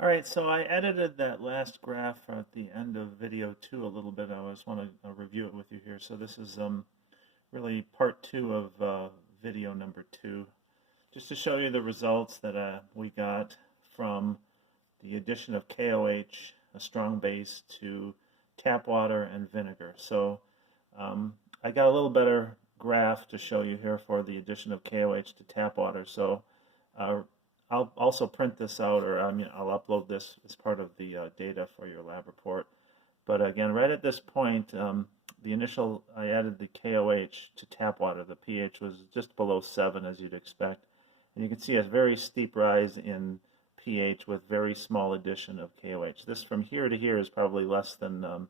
Alright, so I edited that last graph at the end of video 2 a little bit. I just want to review it with you here. So this is really part 2 of video number 2, just to show you the results that we got from the addition of KOH, a strong base, to tap water and vinegar. So I got a little better graph to show you here for the addition of KOH to tap water. So I'll also print this out, or I'll upload this as part of the data for your lab report. But again, right at this point, I added the KOH to tap water. The pH was just below 7, as you'd expect. And you can see a very steep rise in pH with very small addition of KOH. This from here to here is probably less than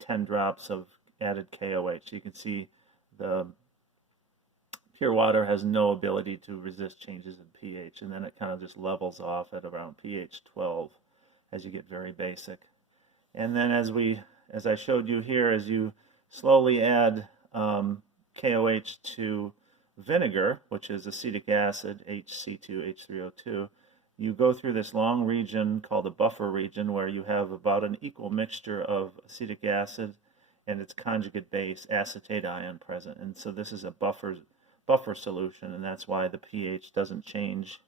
10 drops of added KOH. You can see the pure water has no ability to resist changes in pH, and then it kind of just levels off at around pH 12 as you get very basic. And then as I showed you here, as you slowly add KOH to vinegar, which is acetic acid, HC2H3O2, you go through this long region called the buffer region, where you have about an equal mixture of acetic acid and its conjugate base, acetate ion, present. And so this is a buffer solution, and that's why the pH doesn't change.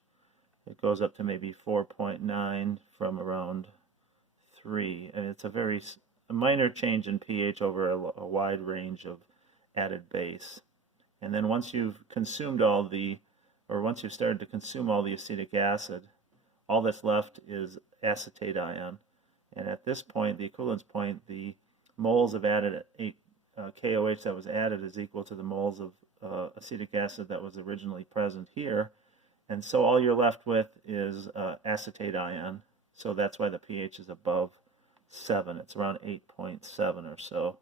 It goes up to maybe 4.9 from around 3, and it's a minor change in pH over a wide range of added base. And then once you've started to consume all the acetic acid, all that's left is acetate ion. And at this point, the equivalence point, the moles of added KOH that was added is equal to the moles of acetic acid that was originally present here, and so all you're left with is acetate ion. So that's why the pH is above 7. It's around 8.7 or so.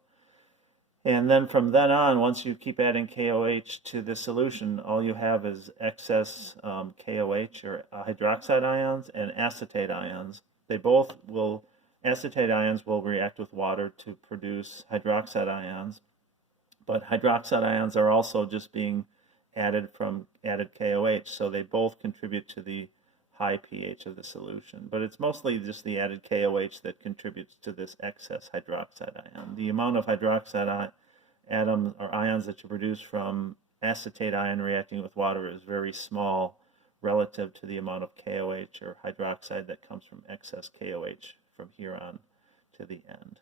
And then from then on, once you keep adding KOH to the solution, all you have is excess KOH, or hydroxide ions, and acetate ions. Acetate ions will react with water to produce hydroxide ions, but hydroxide ions are also just being added from added KOH, so they both contribute to the high pH of the solution. But it's mostly just the added KOH that contributes to this excess hydroxide ion. The amount of hydroxide atoms or ions that you produce from acetate ion reacting with water is very small relative to the amount of KOH or hydroxide that comes from excess KOH from here on to the end.